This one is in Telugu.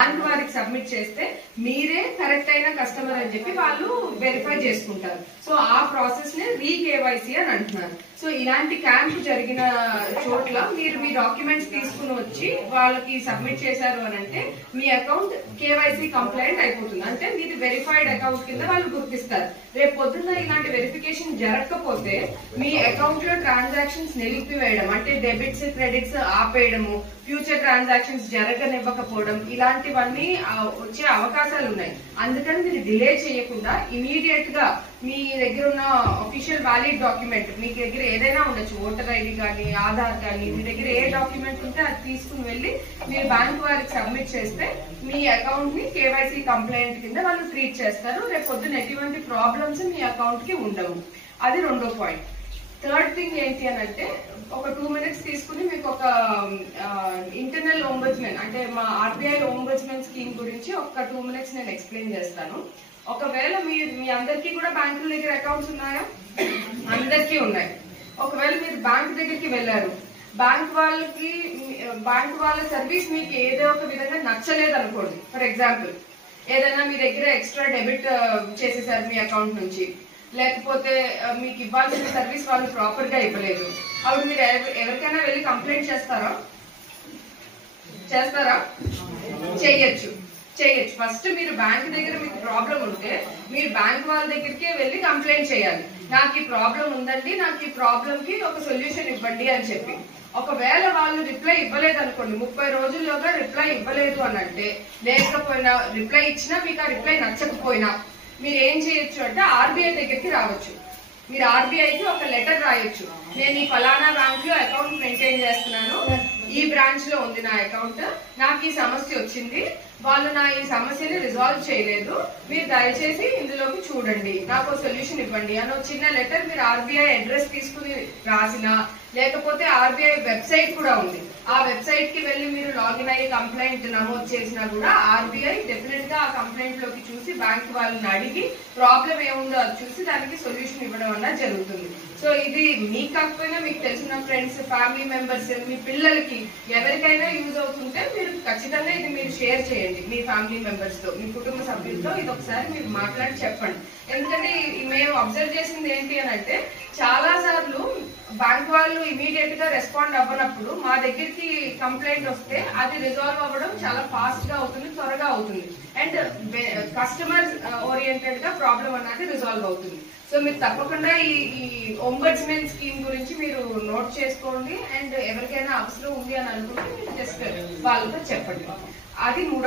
బ్యాంక్ వారికి సబ్మిట్ చేస్తే మీరే కరెక్ట్ అయిన కస్టమర్ అని చెప్పి వాళ్ళు వెరిఫై చేసుకుంటారు. సో ఆ ప్రాసెస్ నే రీకేవైసీ అని అంటున్నారు. సో ఇలాంటి క్యాంప్ జరిగిన చోట్ల మీరు మీ డాక్యుమెంట్స్ తీసుకుని వచ్చి వాళ్ళకి సబ్మిట్ చేశారు అని అంటే మీ అకౌంట్ కేవైసీ కంప్లైంట్ అయిపోతుంది. అంటే మీది వెరిఫైడ్ అకౌంట్ కింద వాళ్ళు గుర్తిస్తారు. రేపు పొద్దున్న ఇలాంటి వెరిఫికేషన్ జరగకపోతే మీ అకౌంట్ లో ట్రాన్సాక్షన్స్ నిలిపివేయడం, అంటే డెబిట్స్ క్రెడిట్స్ ఆపేయడము, ఫ్యూచర్ ట్రాన్సాక్షన్స్ జరగనివ్వకపోవడం, ఇలాంటివన్నీ వచ్చే అవకాశాలు ఉన్నాయి. అందుకని మీరు డిలే చేయకుండా ఇమీడియట్ గా మీ దగ్గర ఉన్న అఫీషియల్ వ్యాలిడ్ డాక్యుమెంట్, మీ దగ్గర ఏదైనా ఉండొచ్చు, ఓటర్ ఐడి కానీ ఆధార్ కానీ, మీ దగ్గర ఏ డాక్యుమెంట్ ఉంటే అది తీసుకుని వెళ్ళి మీరు బ్యాంక్ వారికి సబ్మిట్ చేస్తే మీ అకౌంట్ ని కేవైసీ కంప్లైంట్ కింద వాళ్ళు ట్రీట్ చేస్తారు. రేపు పొద్దున ఎటువంటి ప్రాబ్లమ్స్ మీ అకౌంట్ కి ఉండవు. అది రెండో పాయింట్. థర్డ్ థింగ్ ఏంటి అని అంటే ఒక 2 minutes తీసుకుని మీకు ఒక ఇంటర్నల్ ఓంబడ్స్మెన్, అంటే మా ఆర్బీఐ ఓంబడ్స్మెన్ స్కీమ్ గురించి ఒక 2 minutes నేను ఎక్స్ప్లెయిన్ చేస్తాను. ఒకవేళ మీ అందరికీ కూడా బ్యాంకుల దగ్గర అకౌంట్స్ ఉన్నాయా? అందరికీ ఉన్నాయి. ఒకవేళ మీరు బ్యాంక్ దగ్గరికి వెళ్ళారు, బ్యాంక్ వాళ్ళ సర్వీస్ మీకు ఏదో ఒక విధంగా నచ్చలేదు అనుకోండి. ఫర్ ఎగ్జాంపుల్ ఏదైనా మీ దగ్గర ఎక్స్ట్రా డెబిట్ చేసేసారు మీ అకౌంట్ నుంచి, లేకపోతే మీకు ఇవ్వాల్సిన సర్వీస్ వాళ్ళు ప్రాపర్ గా ఇవ్వలేదు, అప్పుడు మీరు ఎవరికైనా వెళ్ళి కంప్లైంట్ చేస్తారా? చెయ్యొచ్చు. ఫస్ట్ మీరు బ్యాంక్ దగ్గర మీకు ప్రాబ్లం ఉంటే మీరు బ్యాంక్ వాళ్ళ దగ్గరికే వెళ్ళి కంప్లైంట్ చేయాలి. నాకు ఈ ప్రాబ్లం ఉందండి, నాకు ఈ ప్రాబ్లం కి ఒక సొల్యూషన్ ఇవ్వండి అని చెప్పి. ఒకవేళ వాళ్ళు రిప్లై ఇవ్వలేదు అనుకోండి, 30 రోజుల్లోగా రిప్లై ఇవ్వలేదు అని అంటే, లేకపోయినా రిప్లై ఇచ్చినా మీకు ఆ రిప్లై నచ్చకపోయినా మీరు ఏం చేయొచ్చు అంటే ఆర్బీఐ దగ్గరికి రావచ్చు. మీరు ఆర్బీఐకి ఒక లెటర్ రాయొచ్చు. నేను ఈ ఫలానా బ్యాంక్ లో అకౌంట్ మెయింటైన్ చేస్తున్నాను, ఈ బ్రాంచ్ లో ఉంది నా అకౌంట్, నాకు ఈ సమస్య వచ్చింది, వాళ్ళు నా ఈ సమస్యని రిజాల్వ్ చేయలేదు, మీరు దయచేసి ఇందులోకి చూడండి, నాకు సొల్యూషన్ ఇవ్వండి అని చిన్న లెటర్ మీరు ఆర్బీఐ అడ్రస్ తీసుకుని రాసినా, లేకపోతే ఆర్బీఐ వెబ్సైట్ కూడా ఉంది, ఆ వెబ్సైట్ కి వెళ్ళి మీరు లాగిన్ అయ్యి కంప్లైంట్ నమోదు చేసినా కూడా ఆర్బీఐ డెఫినెట్ గా ఆ కంప్లైంట్ లోకి చూసి బ్యాంక్ వాళ్ళని అడిగి ప్రాబ్లం ఏముందో అది చూసి దానికి సొల్యూషన్ ఇవ్వడం అన్నది జరుగుతుంది. సో ఇది మీకు కాకపోయినా మీకు తెలిసిన ఫ్రెండ్స్, ఫ్యామిలీ మెంబర్స్, మీ పిల్లలకి ఎవరికైనా యూజ్ అవుతుంటే మీరు ఖచ్చితంగా ఇది మీరు షేర్ చేయండి మీ ఫ్యామిలీ మెంబర్స్ తో, మీ కుటుంబ సభ్యులతో ఇది ఒకసారి మీరు మాట్లాడి చెప్పండి. ఎందుకంటే మేము అబ్జర్వ్ చేసింది ఏంటి అని అంటే చాలా సార్లు బ్యాంక్ వాళ్ళు ఇమీడియట్ గా రెస్పాండ్ అవ్వనప్పుడు మా దగ్గరికి కంప్లైంట్ వస్తే అది రిజాల్వ్ అవ్వడం చాలా ఫాస్ట్ గా అవుతుంది, త్వరగా అవుతుంది, అండ్ కస్టమర్ ఓరియంటెడ్ గా ప్రాబ్లం అన్నది రిజాల్వ్ అవుతుంది. సో మీరు తప్పకుండా ఈ ఓంబడ్స్మెన్ స్కీమ్ గురించి మీరు నోట్ చేసుకోండి. అండ్ ఎవరికైనా అవసరం ఉంది అని అనుకుంటే మీరు జస్ట్ వాళ్ళతో చెప్పండి. అది 3వ